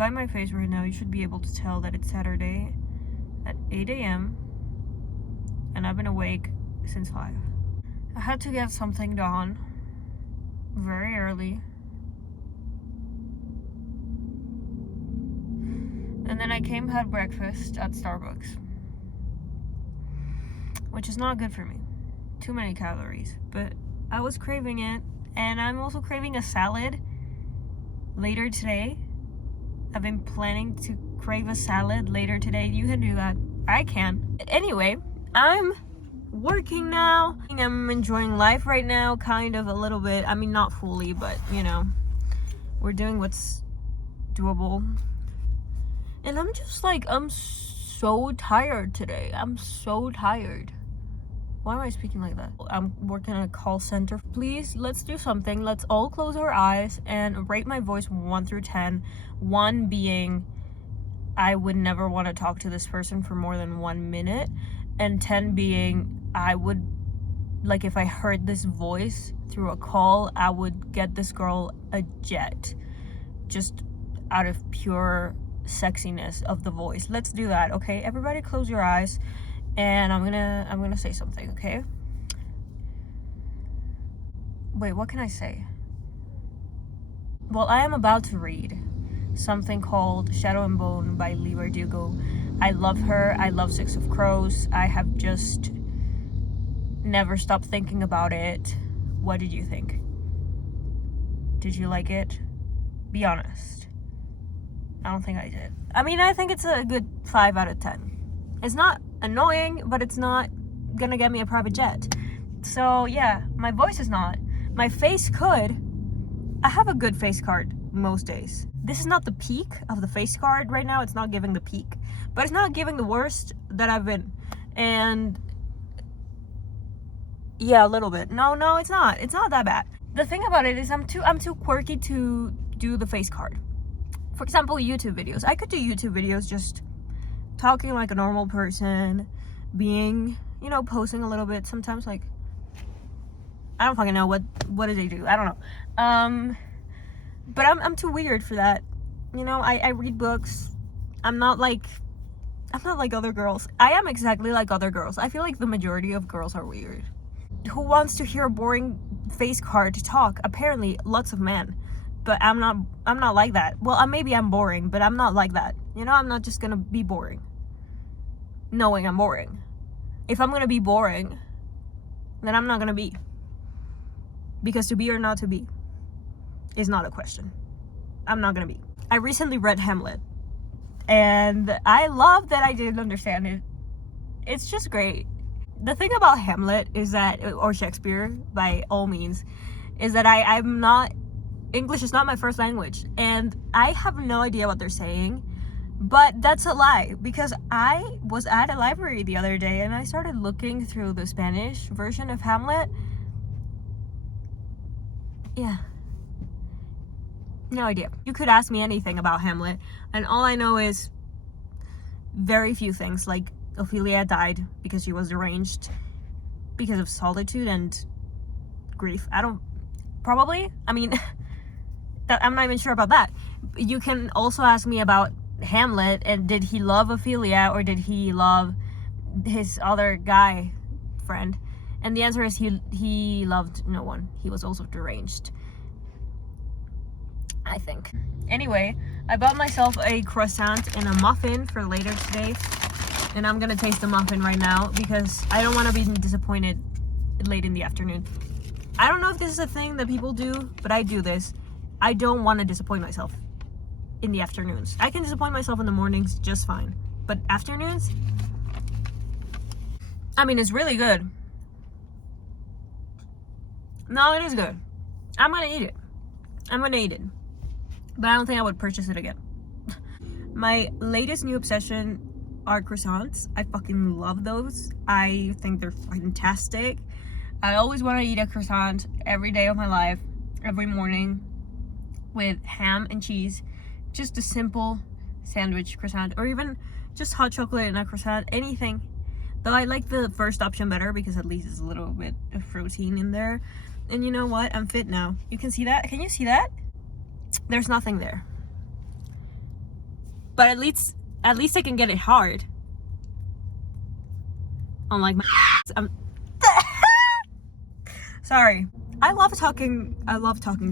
by my face right now, you should be able to tell that it's Saturday at 8 a.m. and I've been awake since 5. I had to get something done very early. And then I came, had breakfast at Starbucks, which is not good for me. Too many calories, but I was craving it, and I'm also craving a salad later today. I've been planning to crave a salad later today. You can do that. I can. Anyway, I'm working now. I'm enjoying life right now, kind of a little bit. I mean, not fully, but you know, we're doing what's doable. And I'm just like, I'm so tired today. I'm so tired. Why am I speaking like that? I'm working at a call center. Please, let's do something. Let's all close our eyes and rate my voice 1 through 10. 1 being, I would never want to talk to this person for more than 1 minute. And 10 being, I would, like, if I heard this voice through a call, I would get this girl a jet. Just out of pure sexiness of the voice. Let's do that, okay? Everybody close your eyes, and I'm gonna say something, okay? Wait, what can I say? Well, I am about to read something called Shadow and Bone by Leigh Bardugo. I love her. I love Six of Crows. I have just never stopped thinking about it. What did you think? Did you like it? Be honest. I don't think I did. I mean, I think it's a good 5 out of 10. It's not annoying, but it's not gonna get me a private jet. So yeah, my voice is not. My face could. I have a good face card most days. This is not the peak of the face card right now. It's not giving the peak, but it's not giving the worst that I've been. And yeah, a little bit. No, it's not. It's not that bad. The thing about it is I'm too quirky to do the face card. For example, YouTube videos. I could do YouTube videos just talking like a normal person, being, you know, posting a little bit. Sometimes, like, I don't fucking know what do they do. I don't know. But I'm too weird for that. You know, I read books. I'm not like other girls. I am exactly like other girls. I feel like the majority of girls are weird. Who wants to hear a boring face card to talk? Apparently, lots of men. But I'm not like that. Well, maybe I'm boring, but I'm not like that. You know, I'm not just gonna be boring, knowing I'm boring. If I'm gonna be boring, then I'm not gonna be. Because to be or not to be is not a question. I'm not gonna be. I recently read Hamlet, and I love that I didn't understand it. It's just great. The thing about Hamlet is that, or Shakespeare, by all means, is that I'm not, English is not my first language, and I have no idea what they're saying, but that's a lie, because I was at a library the other day and I started looking through the Spanish version of Hamlet. Yeah. No idea. You could ask me anything about Hamlet, and all I know is very few things, like Ophelia died because she was deranged because of solitude and grief. I mean, I'm not even sure about that. You can also ask me about Hamlet, and did he love Ophelia or did he love his other guy friend? And the answer is he loved no one. He was also deranged, I think. Anyway, I bought myself a croissant and a muffin for later today, and I'm gonna taste the muffin right now because I don't want to be disappointed late in the afternoon. I don't know if this is a thing that people do, but I do this. I don't want to disappoint myself in the afternoons. I can disappoint myself in the mornings just fine, but afternoons, I mean, it's really good. No, it is good. I'm gonna eat it. But I don't think I would purchase it again. My latest new obsession are croissants. I fucking love those. I think they're fantastic. I always want to eat a croissant every day of my life, every morning, with ham and cheese. Just a simple sandwich croissant, or even just hot chocolate and a croissant, anything. Though I like the first option better because at least it's a little bit of protein in there. And you know what? I'm fit now. You can see that? Can you see that? There's nothing there. But at least I can get it hard. Unlike my I'm sorry. I love talking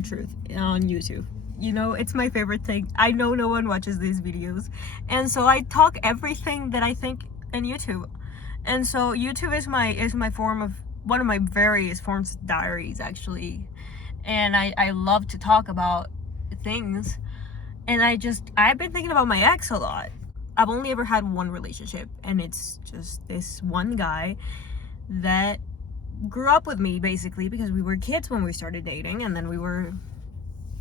truth on YouTube. You know, it's my favorite thing. I know no one watches these videos, and so I talk everything that I think in YouTube. And so YouTube is my form of, one of my various forms of diaries, actually. And I love to talk about things. And I've been thinking about my ex a lot. I've only ever had one relationship, and it's just this one guy that grew up with me, basically, because we were kids when we started dating, and then we were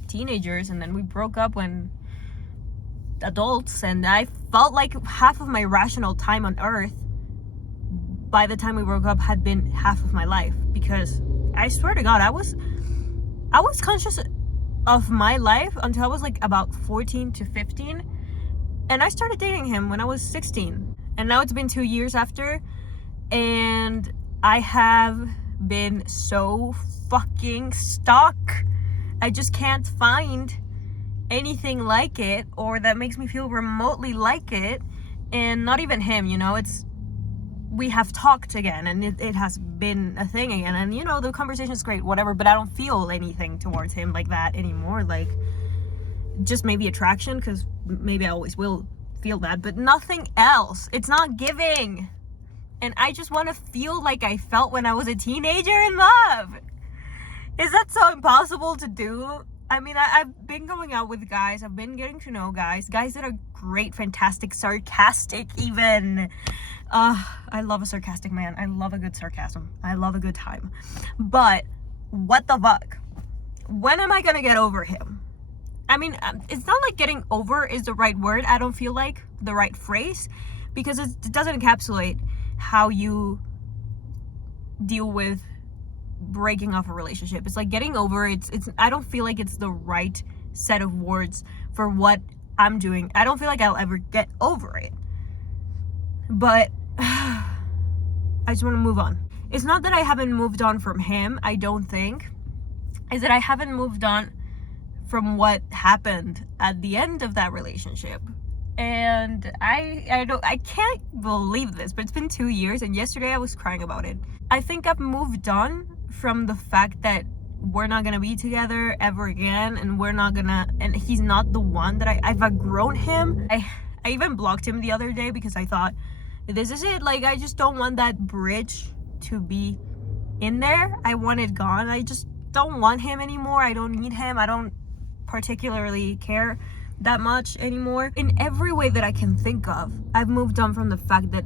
teenagers, and then we broke up when adults. And I felt like half of my rational time on earth by the time we broke up had been half of my life, because I swear to God, I was conscious of my life until I was like about 14 to 15, and I started dating him when I was 16, and now it's been 2 years after, and I have been so fucking stuck. I just can't find anything like it, or that makes me feel remotely like it. And not even him, you know, we have talked again, and it has been a thing again, and you know, the conversation is great, whatever, but I don't feel anything towards him like that anymore. Like, just maybe attraction, because maybe I always will feel that, but nothing else. It's not giving. And I just want to feel like I felt when I was a teenager in love. Is that so impossible to do? I mean, I've been going out with guys, I've been getting to know guys that are great, fantastic, sarcastic even. I love a sarcastic man. I love a good sarcasm. I love a good time. But what the fuck? When am I gonna get over him? I mean, it's not like getting over is the right word. I don't feel like the right phrase, because it doesn't encapsulate how you deal with breaking off a relationship. It's like getting over. It's I don't feel like it's the right set of words for what I'm doing. I don't feel like I'll ever get over it. But I just want to move on. It's not that I haven't moved on from him, I don't think. It's that I haven't moved on from what happened at the end of that relationship. And I can't believe this, but it's been 2 years, and yesterday I was crying about it. I think I've moved on from the fact that we're not gonna be together ever again, and he's not the one that I've outgrown him. I even blocked him the other day because I thought, this is it. Like, I just don't want that bridge to be in there. I want it gone. I just don't want him anymore. I don't need him. I don't particularly care that much anymore. In every way that I can think of, I've moved on from the fact that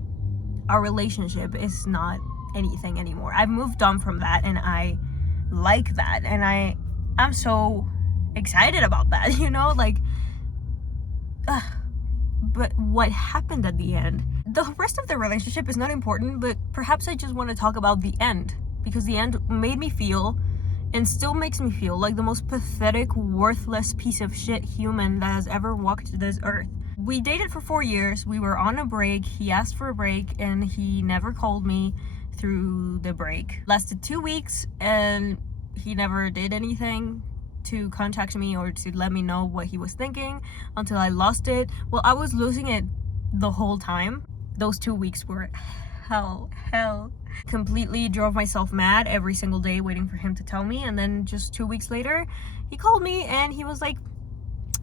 our relationship is not anything anymore. I've moved on from that, and I like that, and I'm so excited about that, you know, like, but what happened at the end, the rest of the relationship is not important, but perhaps I just want to talk about the end, because the end made me feel, and still makes me feel, like the most pathetic, worthless piece of shit human that has ever walked this earth. We dated for 4 years. We were on a break. He asked for a break, and he never called me through the break. Lasted 2 weeks, and he never did anything to contact me or to let me know what he was thinking until I lost it. Well, I was losing it the whole time. Those 2 weeks were hell. Completely drove myself mad every single day waiting for him to tell me, and then just 2 weeks later he called me and he was like,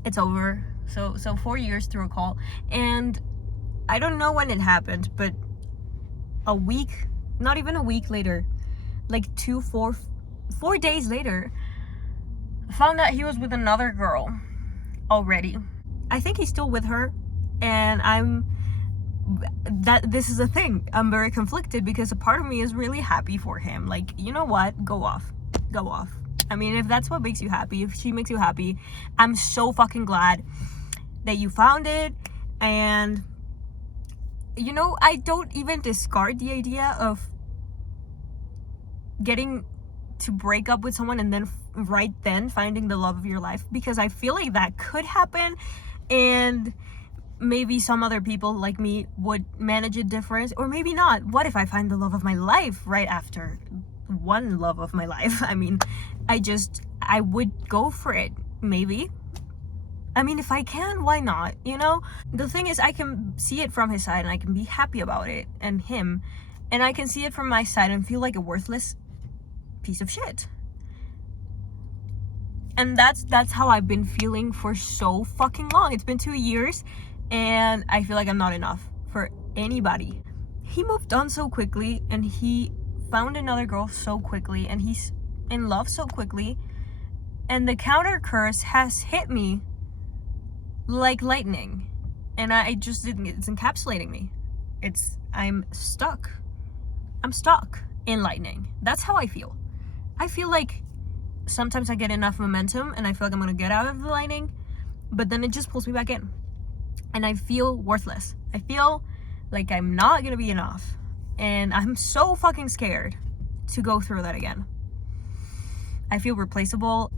it's over. So 4 years through a call, and I don't know when it happened, but a week, not even a week later, like 4 days later, found out he was with another girl already. I think he's still with her, and this is a thing. I'm very conflicted because a part of me is really happy for him. Like, you know what? Go off. I mean, if that's what makes you happy, if she makes you happy, I'm so fucking glad that you found it. And, you know, I don't even discard the idea of getting to break up with someone and then right then finding the love of your life, because I feel like that could happen, and maybe some other people like me would manage it different, or maybe not. What if I find the love of my life right after one love of my life? I mean, I would go for it. Maybe I mean, if I can, why not? You know? The thing is, I can see it from his side and I can be happy about it and him. And I can see it from my side and feel like a worthless piece of shit. And that's how I've been feeling for so fucking long. It's been 2 years and I feel like I'm not enough for anybody. He moved on so quickly and he found another girl so quickly and he's in love so quickly. And the counter curse has hit me like lightning. And it's encapsulating me. I'm stuck. I'm stuck in lightning. That's how I feel. I feel like sometimes I get enough momentum and I feel like I'm gonna get out of the lightning, but then it just pulls me back in. And I feel worthless. I feel like I'm not gonna be enough. And I'm so fucking scared to go through that again. I feel replaceable.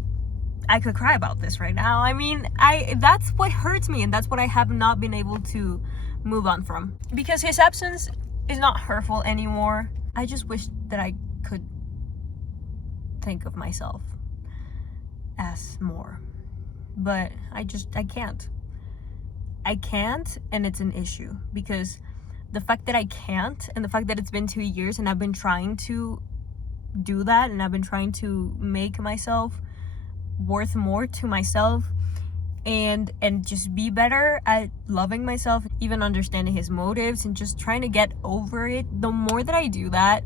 I could cry about this right now. I mean, that's what hurts me, and that's what I have not been able to move on from. Because his absence is not hurtful anymore. I just wish that I could think of myself as more. But I can't. I can't, and it's an issue. Because the fact that I can't, and the fact that it's been 2 years and I've been trying to do that, and I've been trying to make myself worth more to myself, and just be better at loving myself, even understanding his motives and just trying to get over it. The more that I do that,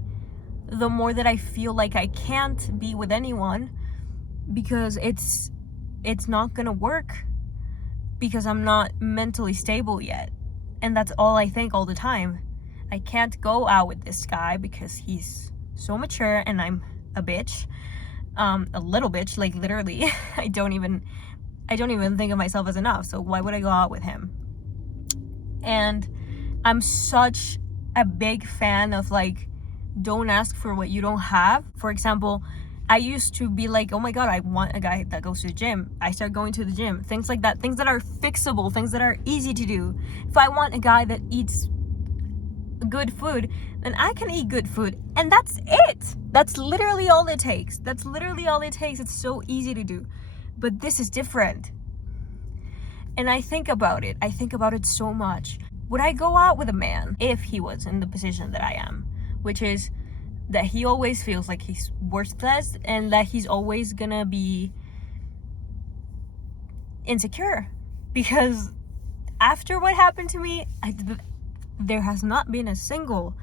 the more that I feel like I can't be with anyone, because it's not gonna work, because I'm not mentally stable yet. And that's all I think all the time. I can't go out with this guy because he's so mature and I'm a bitch. A little bitch, like literally. I don't even think of myself as enough, so why would I go out with him? And I'm such a big fan of like, don't ask for what you don't have. For example, I used to be like, oh my god, I want a guy that goes to the gym. I start going to the gym. Things like that. Things that are fixable. Things that are easy to do. If I want a guy that eats good food, then I can eat good food. And that's it. That's literally all it takes. That's literally all it takes. It's so easy to do. But this is different. And I think about it. I think about it so much. Would I go out with a man if he was in the position that I am? Which is that he always feels like he's worthless and that he's always gonna be insecure. Because after what happened to me, there has not been a single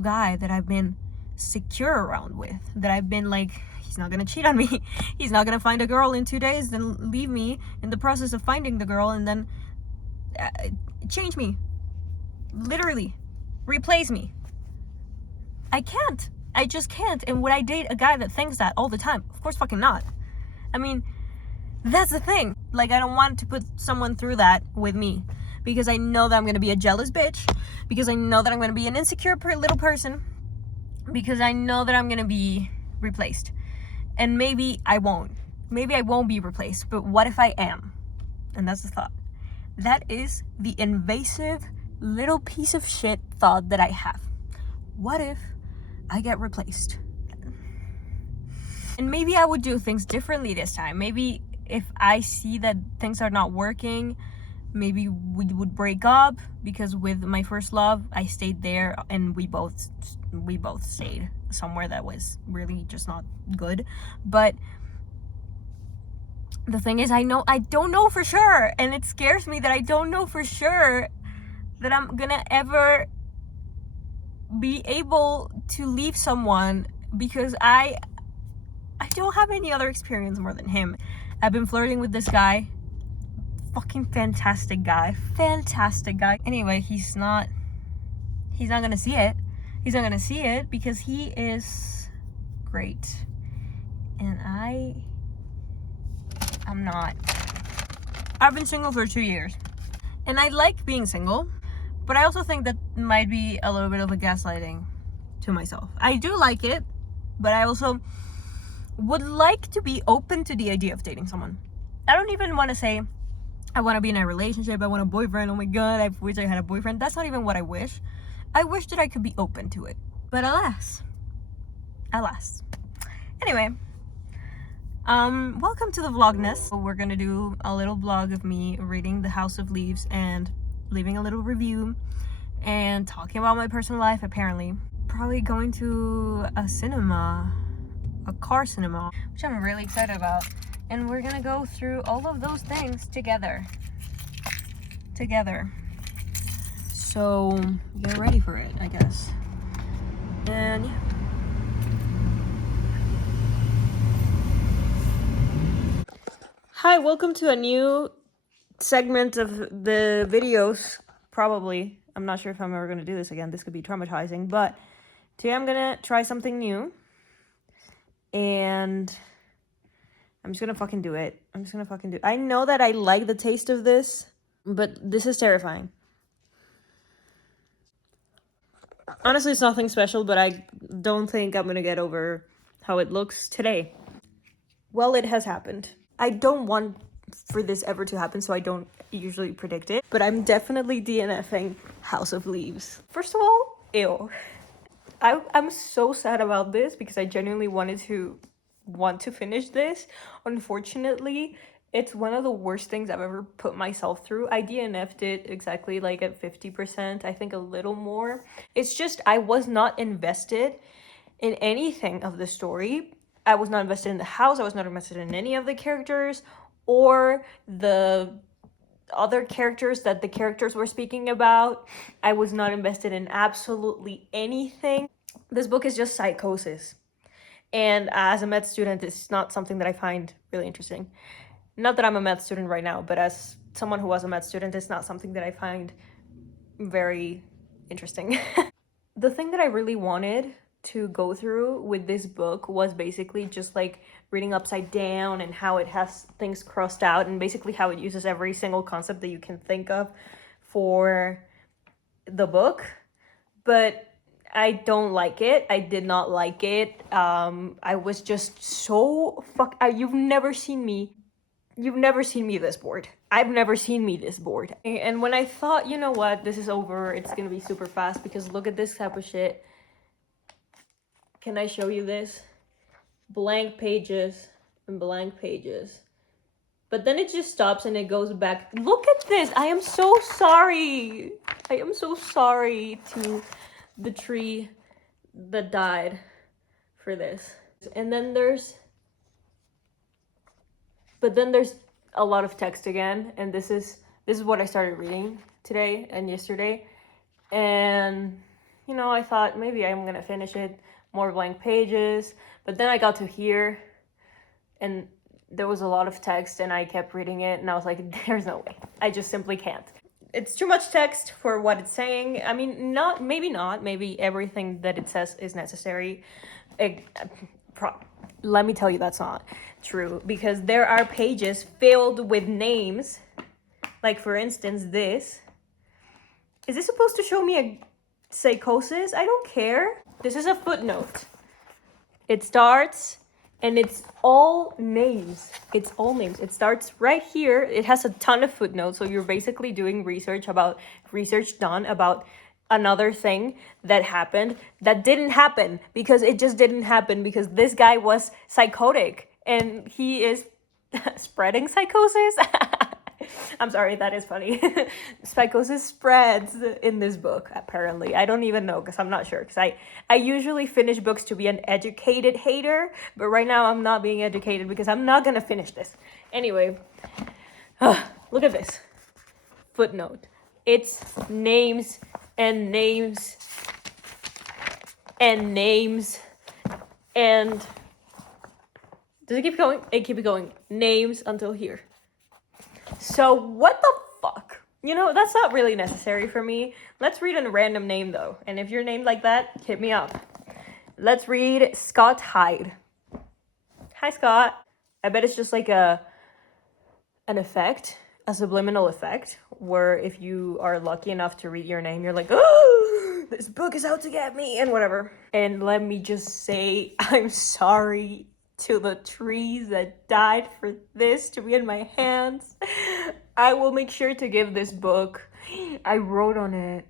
guy that I've been secure around with, that I've been like, he's not gonna cheat on me, he's not gonna find a girl in 2 days and leave me in the process of finding the girl and then change me, literally replace me. I can't. I just can't. And would I date a guy that thinks that all the time? Of course fucking not. I mean, that's the thing. Like, I don't want to put someone through that with me, because I know that I'm gonna be a jealous bitch, because I know that I'm gonna be an insecure little person, because I know that I'm gonna be replaced. And maybe I won't. Maybe I won't be replaced, but what if I am? And that's the thought. That is the invasive little piece of shit thought that I have. What if I get replaced? And maybe I would do things differently this time. Maybe if I see that things are not working, maybe we would break up, because with my first love, I stayed there and we both stayed somewhere that was really just not good. But the thing is, I don't know for sure, and it scares me that I don't know for sure that I'm gonna ever be able to leave someone, because I don't have any other experience more than him. I've been flirting with this guy, fucking fantastic guy. Anyway, he's not gonna see it. He's not gonna see it because he is great, and I'm not. I've been single for 2 years, and I like being single. But I also think that might be a little bit of a gaslighting to myself. I do like it, but I also would like to be open to the idea of dating someone. I don't even want to say I want to be in a relationship, I want a boyfriend, oh my god, I wish I had a boyfriend. That's not even what I wish. I wish that I could be open to it. But alas. Anyway, Welcome to the vlogmas. We're gonna do a little vlog of me reading The House of Leaves and leaving a little review and talking about my personal life, apparently. Probably going to a cinema, a car cinema, which I'm really excited about. And we're gonna go through all of those things together. So get ready for it, I guess. And yeah. Hi, welcome to a new segment of the videos. Probably. I'm not sure if I'm ever gonna do this again. This could be traumatizing, but today I'm gonna try something new. And I'm just gonna fucking do it. I know that I like the taste of this, but this is terrifying. Honestly, it's nothing special, but I don't think I'm gonna get over how it looks today. Well, it has happened. I don't want for this ever to happen, so I don't usually predict it, but I'm definitely DNFing House of Leaves. First of all, ew. I'm so sad about this because I genuinely want to finish this. Unfortunately, it's one of the worst things I've ever put myself through. I DNF'd it exactly like at 50%, I think a little more. It's just I was not invested in anything of the story. I was not invested in the house. I was not invested in any of the characters or the other characters that the characters were speaking about. I was not invested in absolutely anything. This book is just psychosis. And as a med student, it's not something that I find really interesting. Not that I'm a med student right now, but as someone who was a med student, it's not something that I find very interesting. The thing that I really wanted to go through with this book was basically just like reading upside down and how it has things crossed out and basically how it uses every single concept that you can think of for the book. But I don't like it. I did not like it. I was just so you've never seen me this bored. I've never seen me this bored. And when I thought, you know what, this is over, it's gonna be super fast because look at this type of shit. Can I show you this? Blank pages and blank pages. But then it just stops and it goes back. Look at this. I am so sorry. I am so sorry to the tree that died for this. And then there's a lot of text again, and this is what I started reading today and yesterday. And you know, I thought maybe I'm gonna finish it, more blank pages, but then I got to here and there was a lot of text and I kept reading it and I was like, there's no way. I just simply can't. It's too much text for what it's saying. I mean, maybe everything that it says is necessary. Let me tell you, that's not true, because there are pages filled with names. Like, for instance, this. Is this supposed to show me a psychosis? I don't care. This is a footnote. It starts, and it's all names. It's all names. It starts right here. It has a ton of footnotes, so you're basically doing research done about another thing that happened that didn't happen, because it just didn't happen because this guy was psychotic and he is spreading psychosis. I'm sorry, that is funny. Psychosis spreads in this book, apparently. I don't even know, because I'm not sure. Because I usually finish books to be an educated hater, but right now I'm not being educated because I'm not gonna finish this. Anyway, look at this. Footnote. It's names and names and names and... Does it keep going? It keeps going. Names until here. So what the fuck? You know, that's not really necessary for me. Let's read a random name though. And if you're named like that, hit me up. Let's read Scott Hyde. Hi, Scott. I bet it's just like an effect, a subliminal effect, where if you are lucky enough to read your name, you're like, oh, this book is out to get me, and whatever. And let me just say, I'm sorry to the trees that died for this to be in my hands. I will make sure to give this book. I wrote on it.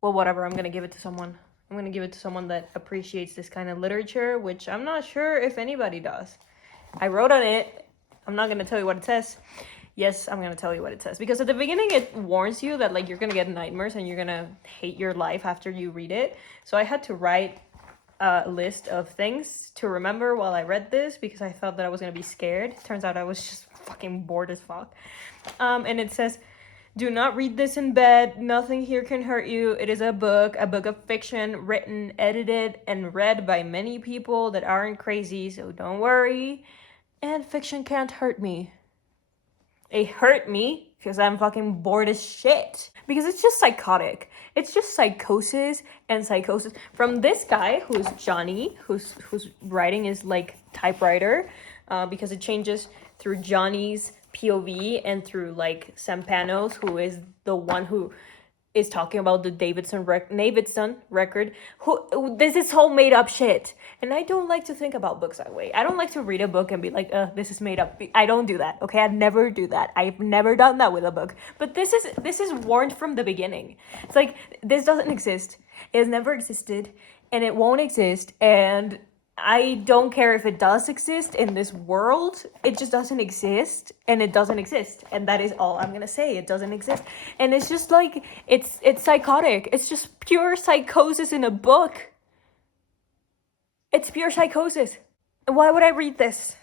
Well, whatever, I'm gonna give it to someone. I'm gonna give it to someone that appreciates this kind of literature, which I'm not sure if anybody does. I wrote on it. I'm not gonna tell you what it says. Yes, I'm gonna tell you what it says, because at the beginning it warns you that like you're gonna get nightmares and you're gonna hate your life after you read it. So I had to write a list of things to remember while I read this, because I thought that I was gonna be scared. Turns out I was just fucking bored as fuck. And it says, do not read this in bed. Nothing here can hurt you. It is a book of fiction, written, edited, and read by many people that aren't crazy, so don't worry. And fiction can't hurt me. It hurt me because I'm fucking bored as shit. Because it's just psychotic. It's just psychosis and psychosis from this guy who's Johnny, who's writing is like typewriter, because it changes through Johnny's POV and through like Sampanos, who is the one who is talking about the Davidson record. Who this is whole made up shit, and I don't like to think about books that way. I don't like to read a book and be like, this is made up. I don't do that. Okay, I never do that. I've never done that with a book. But this is warned from the beginning. It's like, this doesn't exist. It has never existed, and it won't exist. And I don't care if it does exist in this world. It just doesn't exist, and it doesn't exist, and that is all I'm gonna say. It doesn't exist, and it's just like it's psychotic. It's just pure psychosis in a book. It's pure psychosis. Why would I read this?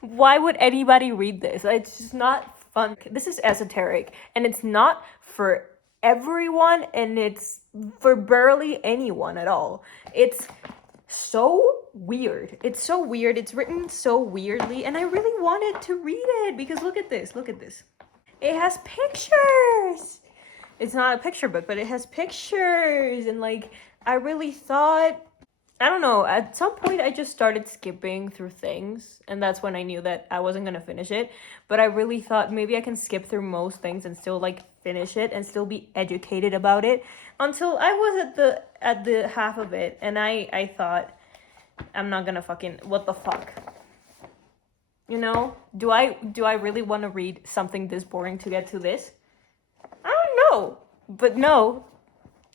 Why would anybody read this? It's just not fun. This is esoteric, and it's not for everyone, and it's for barely anyone at all. It's so weird. It's so weird. It's written so weirdly, and I really wanted to read it because look at this. Look at this. It has pictures. It's not a picture book, but it has pictures, and like I really thought, I don't know, at some point I just started skipping through things, and that's when I knew that I wasn't gonna finish it. But I really thought maybe I can skip through most things and still like finish it and still be educated about it, until I was at the half of it, and I thought, I'm not gonna fucking, what the fuck? You know? Do I really want to read something this boring to get to this? I don't know. But no.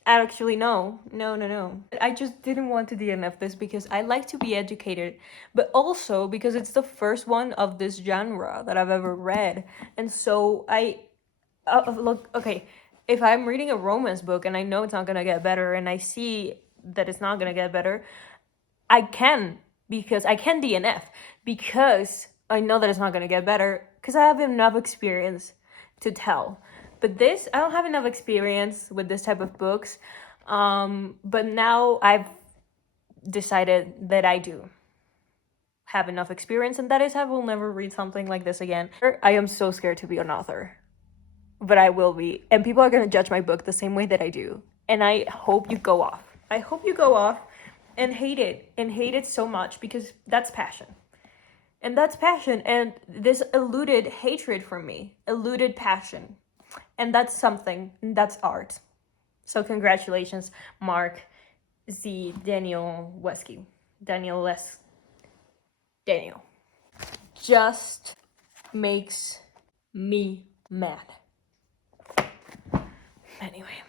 Actually, no. No. I just didn't want to DNF this because I like to be educated, but also because it's the first one of this genre that I've ever read. And so look, okay, if I'm reading a romance book and I know it's not gonna get better, and I see that it's not gonna get better, I can DNF because I know that it's not gonna get better because I have enough experience to tell. But this, I don't have enough experience with this type of books. But now I've decided that I do have enough experience, and that is I will never read something like this again. I am so scared to be an author, but I will be. And people are gonna judge my book the same way that I do. And I hope you go off. I hope you go off and hate it so much, because that's passion. And that's passion, and this eluded hatred from me, eluded passion. And that's something, and that's art. So congratulations, Mark Z. Daniel Wesky. Daniel. Just makes me mad. Anyway.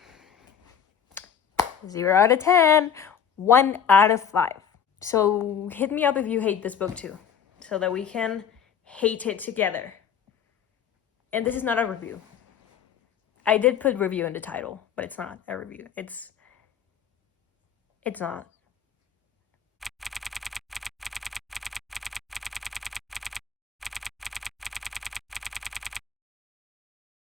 0 out of 10, 1 out of 5. So hit me up if you hate this book too, so that we can hate it together. And this is not a review. I did put review in the title, but it's not a review. It's not.